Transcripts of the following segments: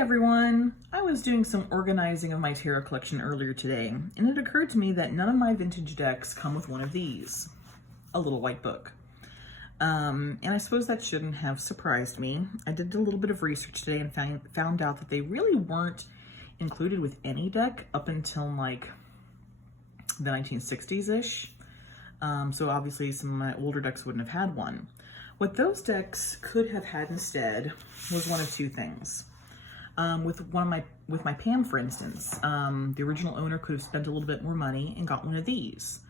everyone! I was doing some organizing of my tarot collection earlier today, and it occurred to me that none of my vintage decks come with one of these, a little white book. And I suppose that shouldn't have surprised me. I did a little bit of research today and found out that they really weren't included with any deck up until like the 1960s-ish. So obviously some of my older decks wouldn't have had one. What those decks could have had instead was one of two things. With my Pam, for instance, the original owner could have spent a little bit more money and got one of these.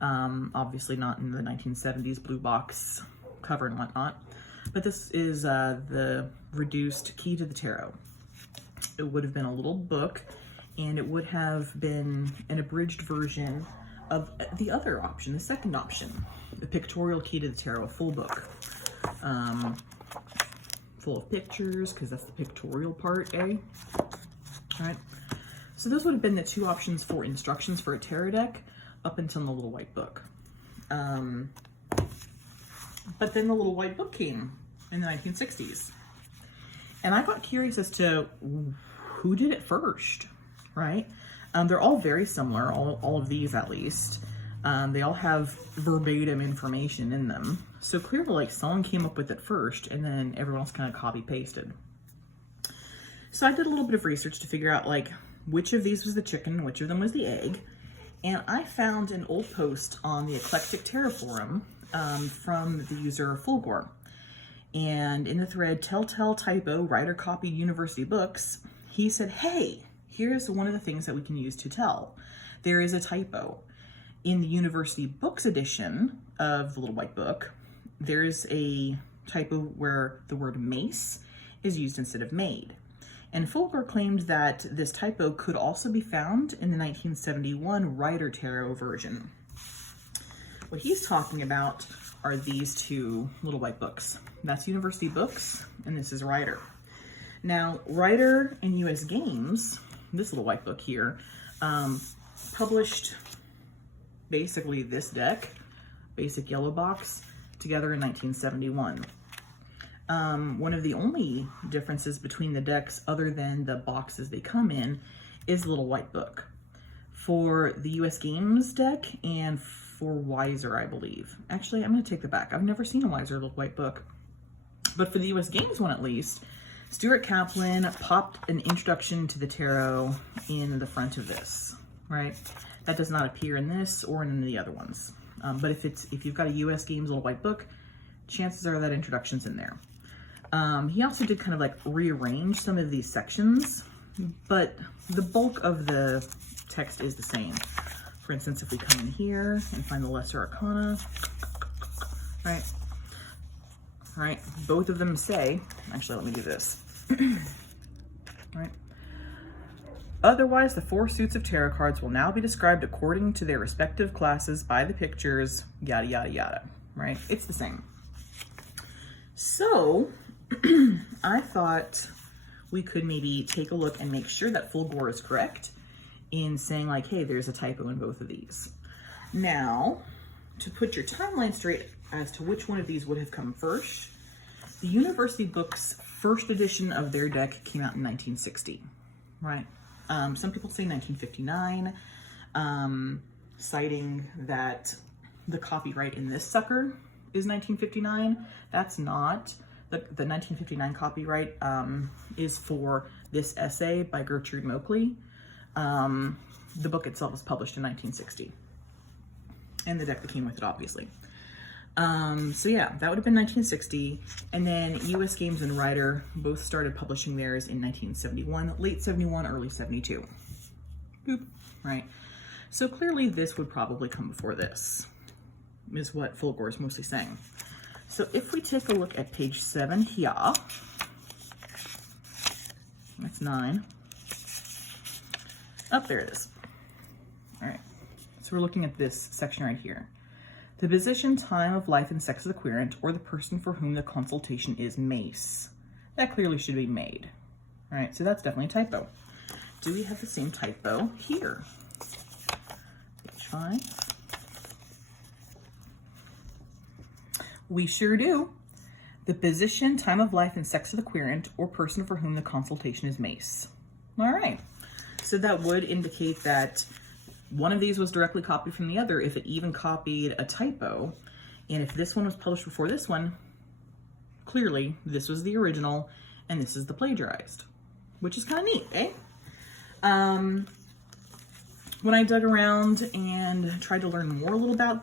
Obviously not in the 1970s blue box cover and whatnot, but this is the reduced Key to the Tarot. It would have been a little book, and it would have been an abridged version of the other option, the second option, the Pictorial Key to the Tarot, a full book. Full of pictures, because that's the pictorial part, eh? All right. So those would have been the two options for instructions for a tarot deck up until the little white book. But then the little white book came in the 1960s. And I got curious as to who did it first, right? They're all very similar, all of these at least. They all have verbatim information in them. So clearly, like, someone came up with it first, and then everyone else kind of copy-pasted. So I did a little bit of research to figure out, like, which of these was the chicken, which of them was the egg. And I found an old post on the Eclectic Tarot Forum from the user Fulgore. And in the thread, Telltale Typo, Rider Copied University Books, he said, hey, here's one of the things that we can use to tell. There is a typo. In the University Books edition of the Little White Book, there's a typo where the word mace is used instead of maid. And Fulgore claimed that this typo could also be found in the 1971 Rider Tarot version. What he's talking about are these two Little White Books. That's University Books, and this is Rider. Now, Rider and US Games, this Little White Book here, published basically this deck, basic yellow box, together in 1971. One of the only differences between the decks, other than the boxes they come in, is the Little White Book. For the US Games deck and for Wiser, I believe. Actually, I'm going to take that back. I've never seen a Wiser Little White Book. But for the US Games one, at least, Stuart Kaplan popped an introduction to the tarot in the front of this, right? That does not appear in this or in the other ones. But if you've got a US Games Little White Book, chances are that introduction's in there. He also did kind of like rearrange some of these sections, but the bulk of the text is the same. For instance, if we come in here and find the Lesser Arcana, right, both of them say, actually, let me do this, right? Otherwise, the four suits of tarot cards will now be described according to their respective classes by the pictures, yada, yada, yada, right? It's the same. So, I thought we could maybe take a look and make sure that Fulgore is correct in saying, like, hey, there's a typo in both of these. Now, to put your timeline straight as to which one of these would have come first, the University Books first edition of their deck came out in 1960, right? Some people say 1959, citing that the copyright in this sucker is 1959. That's not. The 1959 copyright is for this essay by Gertrude Moakley. The book itself was published in 1960. And the deck that came with it, obviously. So yeah, that would have been 1960. And then US Games and Rider both started publishing theirs in 1971, late 71, early 72. Boop, right? So clearly this would probably come before this, is what Fulgore is mostly saying. So if we take a look at page 7 here, that's 9. Oh, there it is. All right, so we're looking at this section right here. The position, time of life, and sex of the querent, or the person for whom the consultation is mace. That clearly should be made. All right, so that's definitely a typo. Do we have the same typo here? Page 5. We sure do. The position, time of life, and sex of the querent or person for whom the consultation is mace. All right. So that would indicate that one of these was directly copied from the other, if it even copied a typo. And if this one was published before this one, clearly this was the original and this is the plagiarized, which is kind of neat, eh? When I dug around and tried to learn more about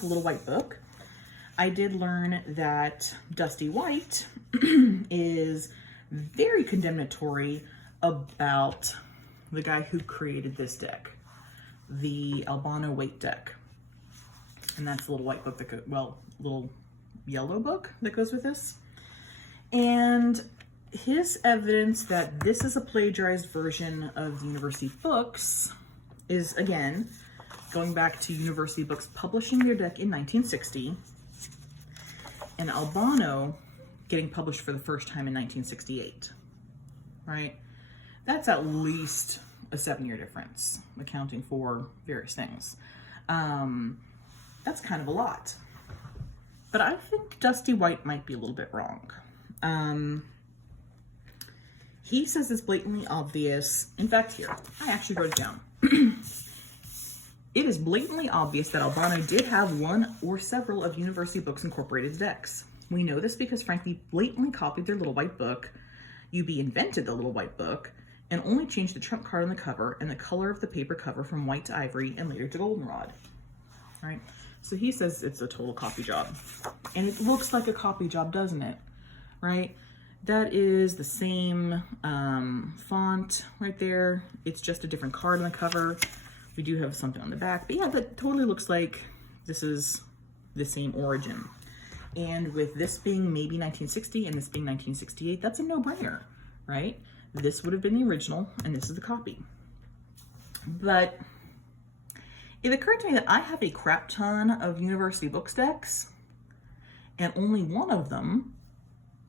the Little White Book, I did learn that Dusty Waite is very condemnatory about the guy who created this deck, the Albano Waite deck. And that's the Little White Book that little yellow book that goes with this. And his evidence that this is a plagiarized version of the University books is, again, going back to University Books publishing their deck in 1960 and Albano getting published for the first time in 1968, right? That's at least a 7-year difference, accounting for various things. That's kind of a lot. But I think Dusty Waite might be a little bit wrong. He says it's blatantly obvious. In fact, here, I actually wrote it down. It is blatantly obvious that Albano did have one or several of University Books Incorporated's decks. We know this because Frankie blatantly copied their Little White Book, UB invented the Little White Book, and only changed the trump card on the cover and the color of the paper cover from white to ivory and later to goldenrod. All right, so he says it's a total copy job. And it looks like a copy job, doesn't it? Right? That is the same font right there. It's just a different card on the cover. We do have something on the back, but yeah, that totally looks like this is the same origin. And with this being maybe 1960 and this being 1968, that's a no-brainer, right? This would have been the original and this is the copy. But it occurred to me that I have a crap ton of University Books decks and only one of them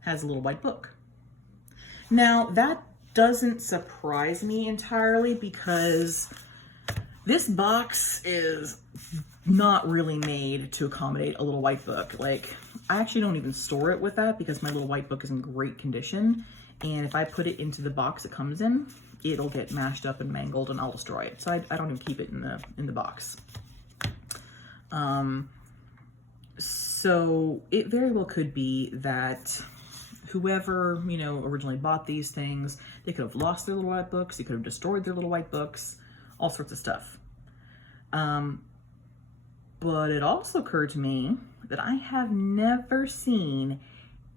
has a Little White Book. Now, that doesn't surprise me entirely because this box is not really made to accommodate a Little White Book. Like, I actually don't even store it with that because my Little White Book is in great condition. And if I put it into the box it comes in, it'll get mashed up and mangled and I'll destroy it. So I don't even keep it in the box. So it very well could be that whoever, originally bought these things, they could have lost their Little White Books, they could have destroyed their Little White Books, all sorts of stuff. But it also occurred to me that I have never seen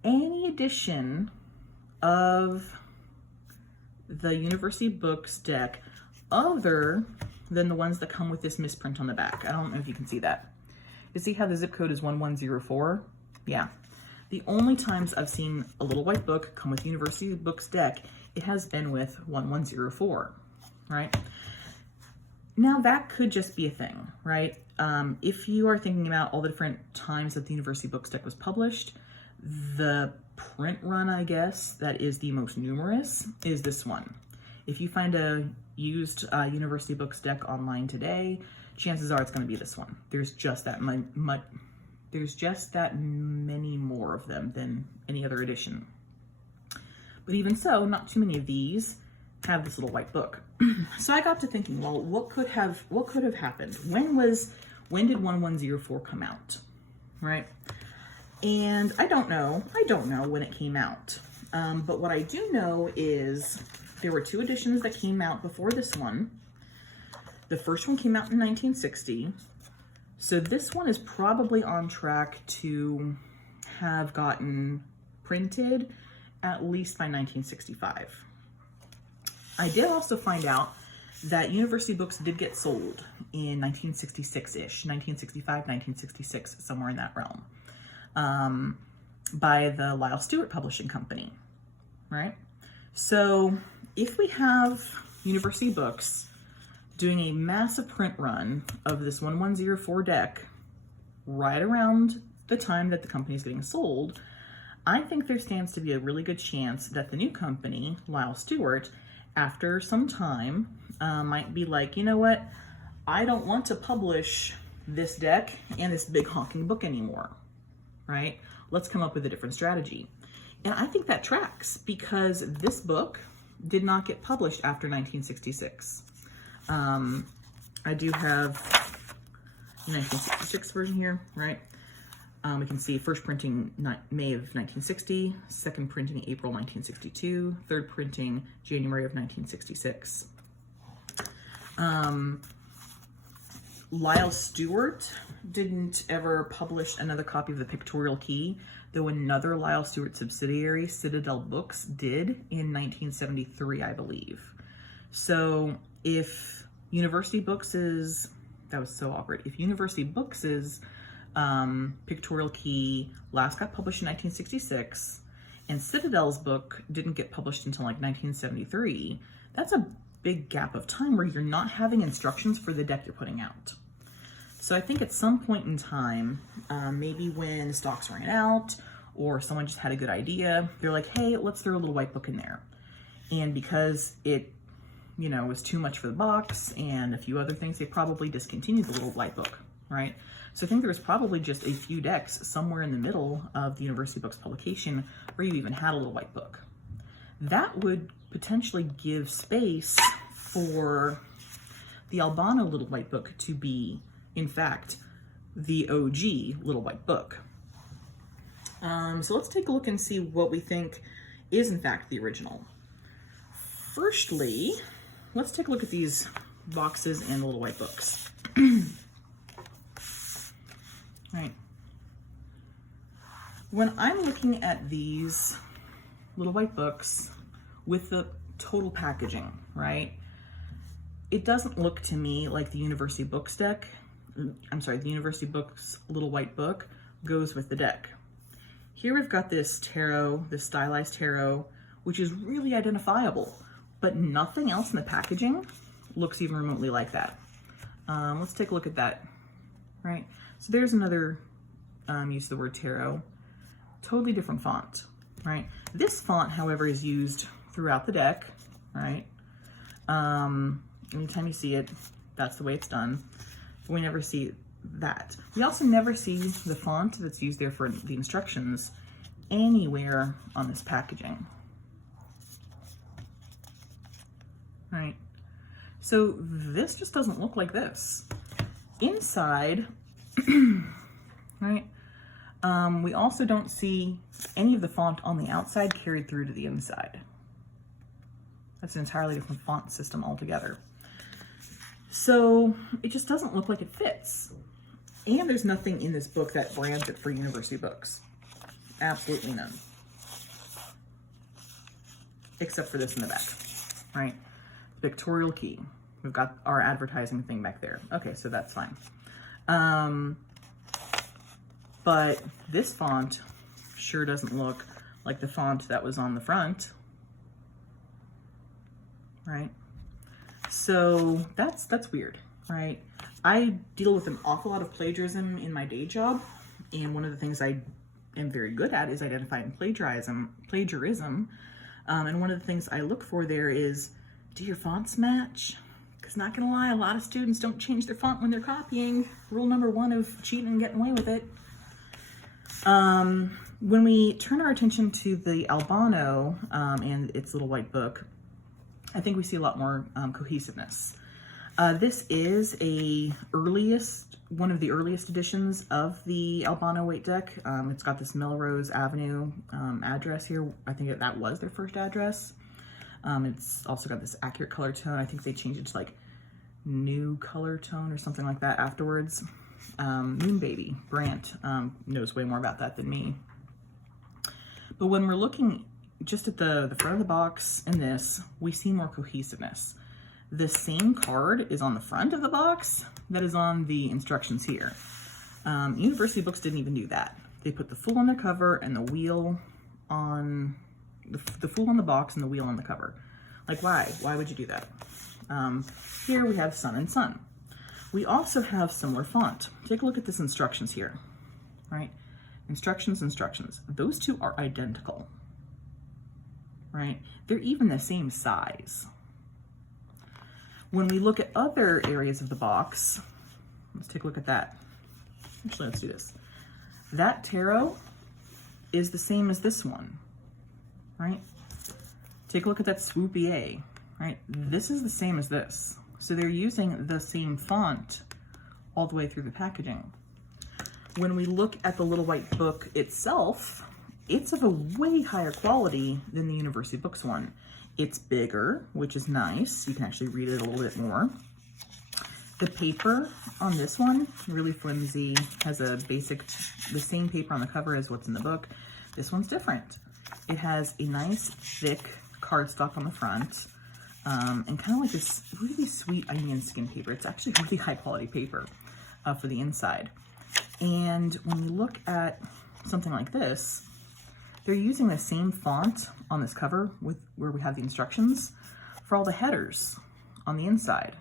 any edition of the University Books deck other than the ones that come with this misprint on the back. I don't know if you can see that. You see how the zip code is 1104? Yeah. The only times I've seen a Little White Book come with University Books deck, it has been with 1104, right? Now that could just be a thing, right? If you are thinking about all the different times that the University Books deck was published, the print run, I guess, that is the most numerous is this one. If you find a used University Books deck online today, chances are it's going to be this one. There's just that many more of them than any other edition. But even so, not too many of these have this Little White Book. So I got to thinking, well, what could have happened? When did 1104 come out, right? And I don't know when it came out. But what I do know is there were 2 editions that came out before this one. The first one came out in 1960. So this one is probably on track to have gotten printed at least by 1965. I did also find out that University Books did get sold in 1966-ish, 1965, 1966, somewhere in that realm, by the Lyle Stewart Publishing Company, right? So if we have University Books doing a massive print run of this 1104 deck right around the time that the company is getting sold, I think there stands to be a really good chance that the new company, Lyle Stewart, after some time, might be like, you know what, I don't want to publish this deck and this big honking book anymore, right? Let's come up with a different strategy. And I think that tracks because this book did not get published after 1966. I do have the 1966 version here, right? We can see first printing May of 1960, second printing April 1962, third printing January of 1966. Lyle Stewart didn't ever publish another copy of the Pictorial Key, though another Lyle Stewart subsidiary, Citadel Books, did in 1973, I believe. So if University Books is, that was so awkward, if University Books is Pictorial Key last got published in 1966, and Citadel's book didn't get published until like 1973, that's a big gap of time where you're not having instructions for the deck you're putting out. So I think at some point in time, maybe when stocks ran out or someone just had a good idea, they're like, hey, let's throw a little white book in there. And because it, you know, was too much for the box and a few other things, they probably discontinued the little white book, right? So I think there was probably just a few decks somewhere in the middle of the University Books publication where you even had a little white book. That would potentially give space for the Albano little white book to be, in fact, the OG little white book. So let's take a look and see what we think is, in fact, the original. Firstly, let's take a look at these boxes and the little white books. Right. When I'm looking at these little white books with the total packaging, right, it doesn't look to me like the University Books deck, I'm sorry, the University Books little white book goes with the deck. Here we've got this tarot, this stylized tarot, which is really identifiable, but nothing else in the packaging looks even remotely like that. Let's take a look at that, right? So there's another use of the word tarot, totally different font, right? This font, however, is used throughout the deck, right? Anytime you see it, that's the way it's done. We never see that. We also never see the font that's used there for the instructions anywhere on this packaging, right? So this just doesn't look like this. Inside, right, we also don't see any of the font on the outside carried through to the inside. That's an entirely different font system altogether. So it just doesn't look like it fits. And there's nothing in this book that brands it for University Books. Absolutely none. Except for this in the back, right? Pictorial Key. We've got our advertising thing back there. Okay, so that's fine. But this font sure doesn't look like the font that was on the front, right? So that's weird, right? I deal with an awful lot of plagiarism in my day job, and one of the things I am very good at is identifying plagiarism. And one of the things I look for there is, do your fonts match? Because not gonna lie, a lot of students don't change their font when they're copying. Rule number one of cheating and getting away with it. When we turn our attention to the Albano and its little white book, I think we see a lot more cohesiveness. This is one of the earliest editions of the Albano Waite deck. It's got this Melrose Avenue address here. I think that was their first address. It's also got this accurate color tone. I think they changed it to like new color tone or something like that afterwards. Moon Baby, Brant, knows way more about that than me. But when we're looking just at the front of the box and this, we see more cohesiveness. The same card is on the front of the box that is on the instructions here. University Books didn't even do that. They put the Fool on the cover and the wheel on the Fool on the box and the wheel on the cover. Like, why? Why would you do that? Here we have Sun and Sun. We also have similar font. Take a look at this instructions here, right? Instructions. Those two are identical, right? They're even the same size. When we look at other areas of the box, let's take a look at that. Actually, let's do this. That tarot is the same as this one, right? Take a look at that swoopy A, right? This is the same as this. So they're using the same font all the way through the packaging. When we look at the Little White Book itself, it's of a way higher quality than the University Books one. It's bigger, which is nice. You can actually read it a little bit more. The paper on this one, really flimsy, has a basic, the same paper on the cover as what's in the book. This one's different. It has a nice thick cardstock on the front, and kind of like this really sweet onion skin paper. It's actually really high quality paper for the inside. And when you look at something like this, they're using the same font on this cover with where we have the instructions for all the headers on the inside,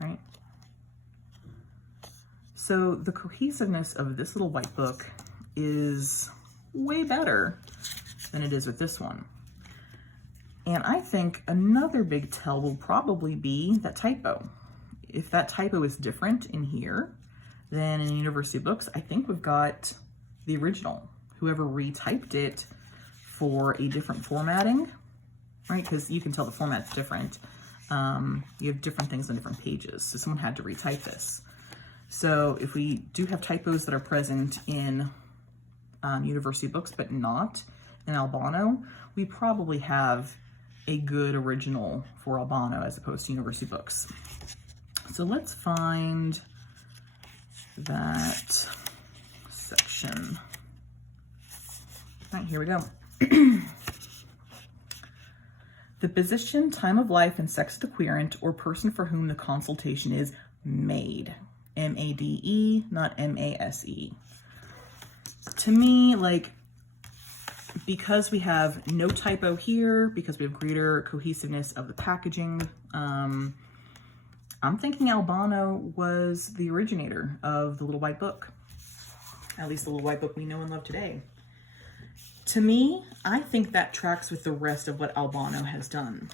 right? So the cohesiveness of this Little White Book is way better than it is with this one. And I think another big tell will probably be that typo. If that typo is different in here than in University Books, I think we've got the original. Whoever retyped it for a different formatting, right? Because you can tell the format's different. You have different things on different pages. So someone had to retype this. So if we do have typos that are present in University Books, but not in Albano, we probably have a good original for Albano as opposed to University Books. So let's find that section. All right, here we go. The position, time of life, and sex of the querent or person for whom the consultation is made. M-A-D-E, not M-A-S-E. To me, like, because we have no typo here, because we have greater cohesiveness of the packaging, I'm thinking Albano was the originator of the Little White Book. At least the Little White Book we know and love today. To me, I think that tracks with the rest of what Albano has done.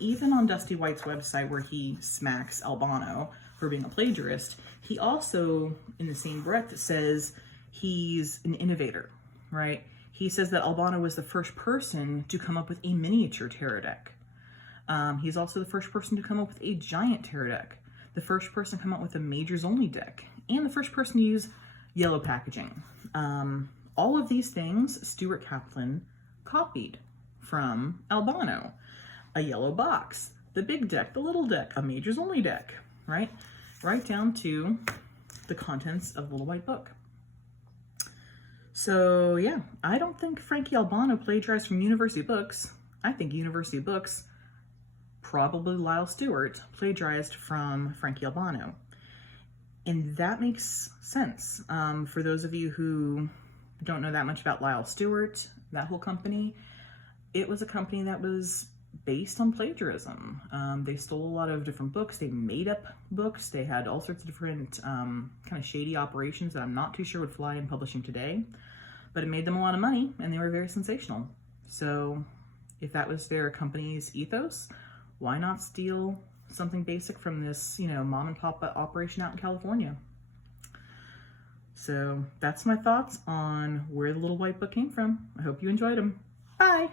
Even on Dusty White's website where he smacks Albano for being a plagiarist, he also, in the same breath, says he's an innovator, right? He says that Albano was the first person to come up with a miniature tarot deck. He's also the first person to come up with a giant tarot deck, the first person to come up with a majors only deck, and the first person to use yellow packaging. All of these things Stuart Kaplan copied from Albano. A yellow box, the big deck, the little deck, a majors only deck, right? Right down to the contents of the Little White Book. So yeah, I don't think Frankie Albano plagiarized from University Books. I think University Books, probably Lyle Stewart, plagiarized from Frankie Albano. And that makes sense. For those of you who don't know that much about Lyle Stewart, that whole company, it was a company that was based on plagiarism. They stole a lot of different books. They made up books. They had all sorts of different kind of shady operations that I'm not too sure would fly in publishing today, but it made them a lot of money and they were very sensational. So if that was their company's ethos, why not steal something basic from this, you know, mom and pop operation out in California? So that's my thoughts on where the Little White Book came from. I hope you enjoyed them. Bye.